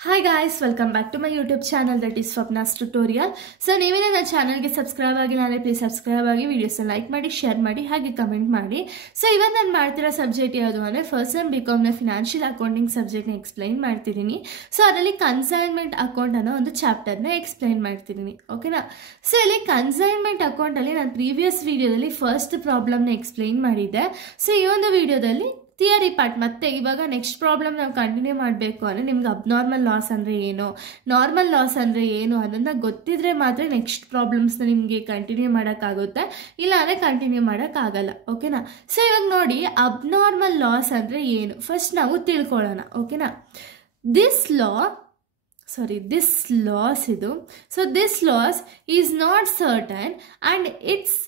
Hi guys, welcome back to my YouTube channel that is Swapna's Tutorial. So ನೀವೇನ ನನ್ನ ಚಾನಲ್ಗೆ subscribe ಆಗಿಲ್ಲ ಅಂದ್ರೆ ಪ್ಲೀಸ್ ಸಬ್ಸ್ಕ್ರೈಬ್ ಆಗಿ ವಿಡಿಯೋಸ್ ಲೈಕ್ ಮಾಡಿ ಶೇರ್ ಮಾಡಿ ಹಾಗೆ ಕಮೆಂಟ್ ಮಾಡಿ. ಸೊ ಇವತ್ತು ನಾನು ಮಾಡ್ತಿರೋ ಸಬ್ಜೆಕ್ಟ್ ಯಾವುದು ಅಂದ್ರೆ ಫಸ್ಟ್ ಸೆಮ್ ಬಿಕಾಮ್ ನ ಫಿನಾನ್ಷಿಯಲ್ ಅಕೌಂಟಿಂಗ್ ಸಬ್ಜೆಕ್ಟ್ ನ ಎಕ್ಸ್ಪ್ಲೈನ್ ಮಾಡ್ತಿದ್ದೀನಿ. ಸೊ ಅದರಲ್ಲಿ ಕನ್ಸೈನ್ಮೆಂಟ್ ಅಕೌಂಟ್ ಅನ್ನೋ ಒಂದು ಚಾಪ್ಟರ್ ನ ಎಕ್ಸ್ಪ್ಲೈನ್ ಮಾಡ್ತಿದ್ದೀನಿ. ಓಕೆನಾ? ಸೊ ಇಲ್ಲಿ ಕನ್ಸೈನ್ಮೆಂಟ್ ಅಕೌಂಟ್ ಅಲ್ಲಿ ನಾನು ಪ್ರೀವಿಯಸ್ ವಿಡಿಯೋದಲ್ಲಿ ಫಸ್ಟ್ ಪ್ರಾಬ್ಲಮ್ ನ ಎಕ್ಸ್ಪ್ಲೈನ್ ಮಾಡಿದ್ದೆ. ಸೊ ಈ ಒಂದು ವಿಡಿಯೋದಲ್ಲಿ ಥಿಯರಿ ಪಾರ್ಟ್ ಮತ್ತೆ ಇವಾಗ ನೆಕ್ಸ್ಟ್ ಪ್ರಾಬ್ಲಮ್ ನಾವು ಕಂಟಿನ್ಯೂ ಮಾಡಬೇಕು ಅಂದರೆ ನಿಮ್ಗೆ ಅಬ್ನಾರ್ಮಲ್ ಲಾಸ್ ಅಂದರೆ ಏನು, ನಾರ್ಮಲ್ ಲಾಸ್ ಅಂದರೆ ಏನು ಅದನ್ನು ಗೊತ್ತಿದ್ರೆ ಮಾತ್ರ ನೆಕ್ಸ್ಟ್ ಪ್ರಾಬ್ಲಮ್ಸ್ನ ನಿಮಗೆ ಕಂಟಿನ್ಯೂ ಮಾಡೋಕ್ಕಾಗುತ್ತೆ, ಇಲ್ಲ ಅಂದರೆ ಕಂಟಿನ್ಯೂ ಮಾಡೋಕ್ಕಾಗಲ್ಲ. ಓಕೆನಾ? ಸೊ ಇವಾಗ ನೋಡಿ, ಅಬ್ನಾರ್ಮಲ್ ಲಾಸ್ ಅಂದರೆ ಏನು ಫಸ್ಟ್ ನಾವು ತಿಳ್ಕೊಳ್ಳೋಣ. ಓಕೆನಾ? ದಿಸ್ ಲಾಸ್ ಇದು. So this loss is not certain and it's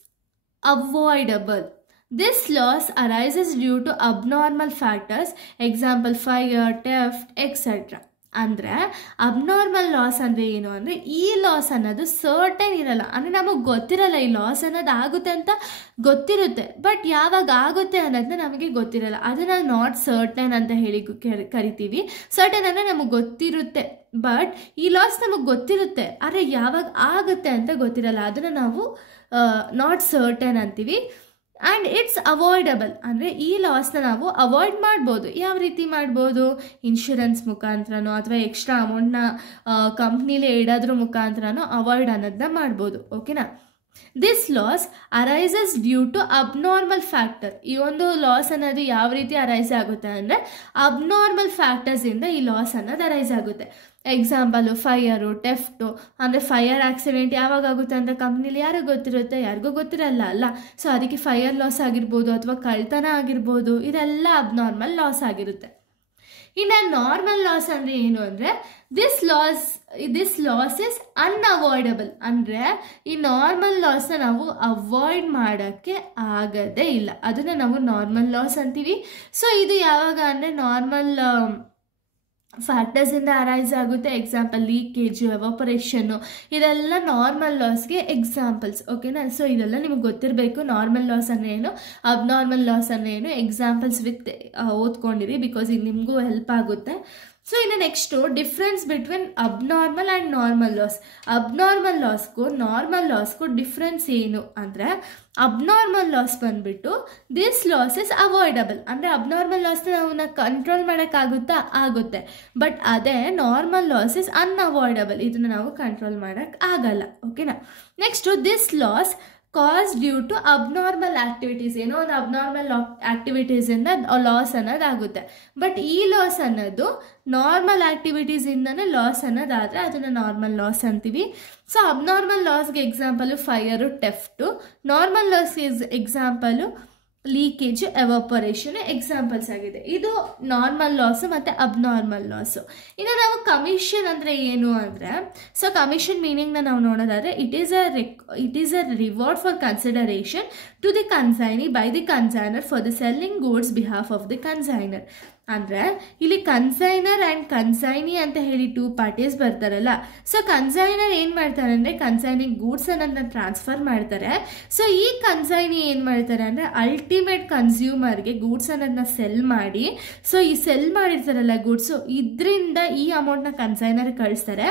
avoidable. This loss arises due to abnormal factors, example fire, theft, etc. ಅಂದರೆ ಅಬ್ನಾರ್ಮಲ್ ಲಾಸ್ ಅಂದರೆ ಏನು ಅಂದರೆ ಈ ಲಾಸ್ ಅನ್ನೋದು ಸರ್ಟನ್ ಇರಲ್ಲ, ಅಂದರೆ ನಮಗೆ ಗೊತ್ತಿರಲ್ಲ ಈ ಲಾಸ್ ಅನ್ನೋದು ಆಗುತ್ತೆ ಅಂತ ಗೊತ್ತಿರುತ್ತೆ, ಬಟ್ ಯಾವಾಗ ಆಗುತ್ತೆ ಅನ್ನೋದನ್ನ ನಮಗೆ ಗೊತ್ತಿರಲ್ಲ. ಅದನ್ನು ನಾಟ್ ಸರ್ಟನ್ ಅಂತ ಹೇಳಿ ಕರಿತೀವಿ. ಸರ್ಟನ್ ಅಂದರೆ ನಮಗೆ ಗೊತ್ತಿರುತ್ತೆ, ಬಟ್ ಈ ಲಾಸ್ ನಮಗೆ ಗೊತ್ತಿರುತ್ತೆ ಆದರೆ ಯಾವಾಗ ಆಗುತ್ತೆ ಅಂತ ಗೊತ್ತಿರಲ್ಲ, ಅದನ್ನು ನಾವು ನಾಟ್ ಸರ್ಟನ್ ಅಂತೀವಿ. ಆ್ಯಂಡ್ ಇಟ್ಸ್ ಅವಾಯ್ಡಬಲ್ ಅಂದರೆ ಈ ಲಾಸ್ನ ನಾವು ಅವಾಯ್ಡ್ ಮಾಡ್ಬೋದು. ಯಾವ ರೀತಿ ಮಾಡ್ಬೋದು? ಇನ್ಶೂರೆನ್ಸ್ ಮುಖಾಂತರನೋ ಅಥವಾ ಎಕ್ಸ್ಟ್ರಾ ಅಮೌಂಟ್ನ ಕಂಪ್ನಿಲೇ ಇಡೋದ್ರ ಮುಖಾಂತರನೋ ಅವಾಯ್ಡ್ ಅನ್ನೋದನ್ನ ಮಾಡ್ಬೋದು. ಓಕೆನಾ? This loss arises due to abnormal factor. ಈ ಒಂದು ಲಾಸ್ ಅನ್ನೋದು ಯಾವ ರೀತಿ ಅರೈಸ್ ಆಗುತ್ತೆ ಅಂದರೆ ಅಬ್ನಾರ್ಮಲ್ ಫ್ಯಾಕ್ಟರ್ಸಿಂದ ಈ ಲಾಸ್ ಅನ್ನೋದು ಅರೈಸ್ ಆಗುತ್ತೆ. ಎಕ್ಸಾಂಪಲು ಫೈರು, ಟೆಫ್ಟು ಅಂದರೆ ಫೈರ್ ಆಕ್ಸಿಡೆಂಟ್ ಯಾವಾಗ ಆಗುತ್ತೆ ಅಂತ ಕಂಪ್ನಿಲಿ ಯಾರಿಗೂ ಗೊತ್ತಿರುತ್ತೆ? ಯಾರಿಗೂ ಗೊತ್ತಿರಲ್ಲ ಅಲ್ಲ. ಸೊ ಅದಕ್ಕೆ ಫೈರ್ ಲಾಸ್ ಆಗಿರ್ಬೋದು ಅಥವಾ ಕಳ್ತನ ಆಗಿರ್ಬೋದು, ಇದೆಲ್ಲ ಅಬ್ನಾರ್ಮಲ್ ಲಾಸ್ ಆಗಿರುತ್ತೆ. ಇನ್ನು ನಾರ್ಮಲ್ ಲಾಸ್ ಅಂದರೆ ಏನು ಅಂದರೆ ದಿಸ್ ಲಾಸ್ ಇಸ್ ಅನ್ಅವಾಯ್ಡಬಲ್. ಅಂದರೆ ಈ ನಾರ್ಮಲ್ ಲಾಸ್ನ ನಾವು ಅವಾಯ್ಡ್ ಮಾಡೋಕ್ಕೆ ಆಗೋದೇ ಇಲ್ಲ, ಅದನ್ನು ನಾವು ನಾರ್ಮಲ್ ಲಾಸ್ ಅಂತೀವಿ. ಸೊ ಇದು ಯಾವಾಗ ಅಂದರೆ ನಾರ್ಮಲ್ ಫ್ಯಾಕ್ಟರ್ಸಿಂದ ಅರೈಸ್ ಆಗುತ್ತೆ. ಎಕ್ಸಾಂಪಲ್ ಲೀಕೇಜು, ಎವಾಪರೇಷನ್ನು, ಇದೆಲ್ಲ ನಾರ್ಮಲ್ ಲಾಸ್ಗೆ ಎಕ್ಸಾಂಪಲ್ಸ್. ಓಕೆನಾ? ಸೊ ಇದೆಲ್ಲ ನಿಮಗೆ ಗೊತ್ತಿರಬೇಕು. ನಾರ್ಮಲ್ ಲಾಸ್ ಅಂದರೆ ಏನು, ಅಬ್ನಾರ್ಮಲ್ ಲಾಸ್ ಅಂದರೆ ಏನು, ಎಕ್ಸಾಂಪಲ್ಸ್ ವಿತ್ ಓದ್ಕೊಂಡಿರಿ, ಬಿಕಾಸ್ ಇದು ನಿಮಗೂ ಹೆಲ್ಪ್ ಆಗುತ್ತೆ. ಸೊ ಇನ್ನು next difference between abnormal and normal loss. Abnormal ಲಾಸ್ಗೂ ನಾರ್ಮಲ್ ಲಾಸ್ಗೂ ಡಿಫ್ರೆನ್ಸ್ ಏನು ಅಂದರೆ ಅಬ್ನಾರ್ಮಲ್ ಲಾಸ್ ಬಂದುಬಿಟ್ಟು ದಿಸ್ ಲಾಸ್ ಇಸ್ ಅವಾಯ್ಡಬಲ್. ಅಂದರೆ ಅಬ್ನಾರ್ಮಲ್ ಲಾಸ್ನ ನಾವು ಕಂಟ್ರೋಲ್ ಮಾಡೋಕ್ಕಾಗುತ್ತಾ? ಆಗುತ್ತೆ, ಬಟ್ ಅದೇ ನಾರ್ಮಲ್ ಲಾಸ್ ಇಸ್ ಅನ್ಅವಾಯ್ಡಬಲ್. ಇದನ್ನು ನಾವು ಕಂಟ್ರೋಲ್ ಮಾಡೋಕ್ಕೆ ಆಗಲ್ಲ. ಓಕೆನಾ? Next this loss cause due to abnormal activities. ಏನೋ ಒಂದು ಅಬ್ನಾರ್ಮಲ್ ಆ್ಯಕ್ಟಿವಿಟೀಸಿಂದ ಲಾಸ್ ಅನ್ನೋದಾಗುತ್ತೆ, ಬಟ್ ಈ ಲಾಸ್ ಅನ್ನೋದು ನಾರ್ಮಲ್ ಆ್ಯಕ್ಟಿವಿಟೀಸಿಂದನೇ ಲಾಸ್ ಅನ್ನೋದಾದರೆ ಅದನ್ನು ನಾರ್ಮಲ್ ಲಾಸ್ ಅಂತೀವಿ. ಸೊ ಅಬ್ನಾರ್ಮಲ್ ಲಾಸ್ಗೆ ಎಕ್ಸಾಂಪಲು ಫೈರು, ಟೆಫ್ಟು. ನಾರ್ಮಲ್ ಲಾಸ್ಗೆ ಎಕ್ಸಾಂಪಲು ಲೀಕೇಜು, ಎವಾಪರೇಷನ್ ಎಕ್ಸಾಂಪಲ್ಸ್ ಆಗಿದೆ. ಇದು ನಾರ್ಮಲ್ ಲಾಸು ಮತ್ತು ಅಬ್ನಾರ್ಮಲ್ ಲಾಸು. ಇನ್ನು ನಾವು ಕಮಿಷನ್ ಅಂದರೆ ಏನು ಅಂದರೆ, ಸೊ ಕಮಿಷನ್ ಮೀನಿಂಗ್ನ ನಾವು ನೋಡೋದಾದರೆ it is a reward for consideration to the consignee by the consignor for the selling goods behalf of the consignor. ಅಂದರೆ ಇಲ್ಲಿ ಕನ್ಸೈನರ್ ಆ್ಯಂಡ್ ಕನ್ಸೈನಿ ಅಂತ ಹೇಳಿ ಟೂ ಪಾರ್ಟೀಸ್ ಬರ್ತಾರಲ್ಲ. ಸೊ ಕನ್ಸೈನರ್ ಏನು ಮಾಡ್ತಾರೆ ಅಂದರೆ ಕನ್ಸೈನಿಂಗ್ ಗೂಡ್ಸ್ ಅನ್ನೋದನ್ನ ಟ್ರಾನ್ಸ್ಫರ್ ಮಾಡ್ತಾರೆ. ಸೊ ಈ ಕನ್ಸೈನಿ ಏನು ಮಾಡ್ತಾರೆ ಅಂದರೆ ಅಲ್ಟಿಮೇಟ್ ಕನ್ಸ್ಯೂಮರ್ಗೆ ಗೂಡ್ಸ್ ಅನ್ನೋದನ್ನ ಸೆಲ್ ಮಾಡಿ, ಸೊ ಈ ಸೆಲ್ ಮಾಡಿರ್ತಾರಲ್ಲ ಗೂಡ್ಸು, ಇದರಿಂದ ಈ ಅಮೌಂಟ್ನ ಕನ್ಸೈನರ್ ಕಳಿಸ್ತಾರೆ.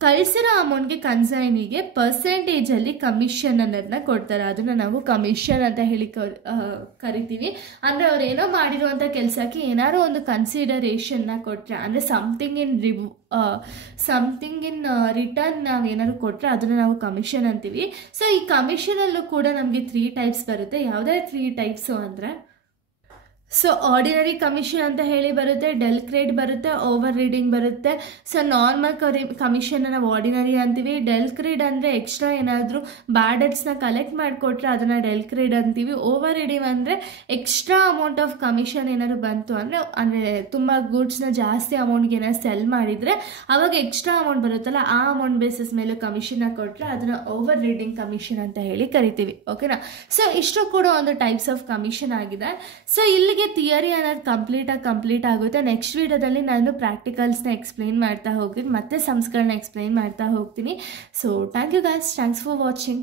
ಕಳಿಸಿರೋ ಅಮೌಂಟ್ಗೆ ಕನ್ಸೈನಿಗೆ ಪರ್ಸೆಂಟೇಜಲ್ಲಿ ಕಮಿಷನ್ ಅನ್ನೋದನ್ನ ಕೊಡ್ತಾರೆ. ಅದನ್ನು ನಾವು ಕಮಿಷನ್ ಅಂತ ಹೇಳಿ ಕರಿತೀವಿ. ಅಂದರೆ ಅವ್ರು ಏನೋ ಮಾಡಿರುವಂಥ ಕೆಲಸಕ್ಕೆ ಏನಾದ್ರು ಒಂದು ಕನ್ಸಿಡರೇಷನ್ನ ಕೊಟ್ಟರೆ, ಅಂದರೆ ಸಮಥಿಂಗ್ ಇನ್ ರಿಟರ್ನ್ ನಾವು ಏನಾದ್ರು ಕೊಟ್ಟರೆ ಅದನ್ನು ನಾವು ಕಮಿಷನ್ ಅಂತೀವಿ. ಸೊ ಈ ಕಮಿಷನಲ್ಲೂ ಕೂಡ ನಮಗೆ 3 ಟೈಪ್ಸ್ ಬರುತ್ತೆ. ಯಾವುದೇ 3 ಟೈಪ್ಸು ಅಂದರೆ, ಸೊ ಆರ್ಡಿನರಿ ಕಮಿಷನ್ ಅಂತ ಹೇಳಿ ಬರುತ್ತೆ, ಡೆಲ್ ಕ್ರೆಡ್ ಬರುತ್ತೆ, ಓವರ್ ರೀಡಿಂಗ್ ಬರುತ್ತೆ. ಸೊ ನಾರ್ಮಲ್ ಕಮಿಷನ್ನ ನಾವು ಆರ್ಡಿನರಿ ಅಂತೀವಿ. ಡೆಲ್ ಕ್ರೆಡ್ ಅಂದರೆ ಎಕ್ಸ್ಟ್ರಾ ಏನಾದರೂ ಬ್ಯಾಡ್ ಡೆಟ್ಸ್ನ ಕಲೆಕ್ಟ್ ಮಾಡಿಕೊಟ್ರೆ ಅದನ್ನು ಡೆಲ್ ಕ್ರೆಡ್ ಅಂತೀವಿ. ಓವರ್ ರೀಡಿಂಗ್ ಅಂದರೆ ಎಕ್ಸ್ಟ್ರಾ ಅಮೌಂಟ್ ಆಫ್ ಕಮಿಷನ್ ಏನಾದ್ರು ಬಂತು ಅಂದರೆ ತುಂಬ ಗೂಡ್ಸ್ನ ಜಾಸ್ತಿ ಅಮೌಂಟ್ಗೆ ಏನಾದ್ರು ಸೆಲ್ ಮಾಡಿದರೆ ಅವಾಗ ಎಕ್ಸ್ಟ್ರಾ ಅಮೌಂಟ್ ಬರುತ್ತಲ್ಲ, ಆ ಅಮೌಂಟ್ ಬೇಸಿಸ್ ಮೇಲೆ ಕಮಿಷನ್ನ ಕೊಟ್ಟರೆ ಅದನ್ನು ಓವರ್ ರೀಡಿಂಗ್ ಕಮಿಷನ್ ಅಂತ ಹೇಳಿ ಕರಿತೀವಿ. ಓಕೆನಾ? ಸೊ ಇಷ್ಟು ಕೂಡ ಒಂದು ಟೈಪ್ಸ್ ಆಫ್ ಕಮಿಷನ್ ಆಗಿದೆ. ಸೊ ಇಲ್ಲಿಗೆ ಥಿಯರಿ ಅನ್ನೋದು ಕಂಪ್ಲೀಟ್ ಆಗುತ್ತೆ. ನೆಕ್ಸ್ಟ್ ವಿಡಿಯೋದಲ್ಲಿ ನಾನು ಪ್ರಾಕ್ಟಿಕಲ್ಸ್ನ ಎಕ್ಸ್ಪ್ಲೈನ್ ಮಾಡ್ತಾ ಹೋಗ್ತೀನಿ, ಮತ್ತೆ ಸಮ್ಸ್ಗಳನ್ನ ಎಕ್ಸ್ಪ್ಲೈನ್ ಮಾಡ್ತಾ ಹೋಗ್ತೀನಿ. So thank you guys, thanks for watching.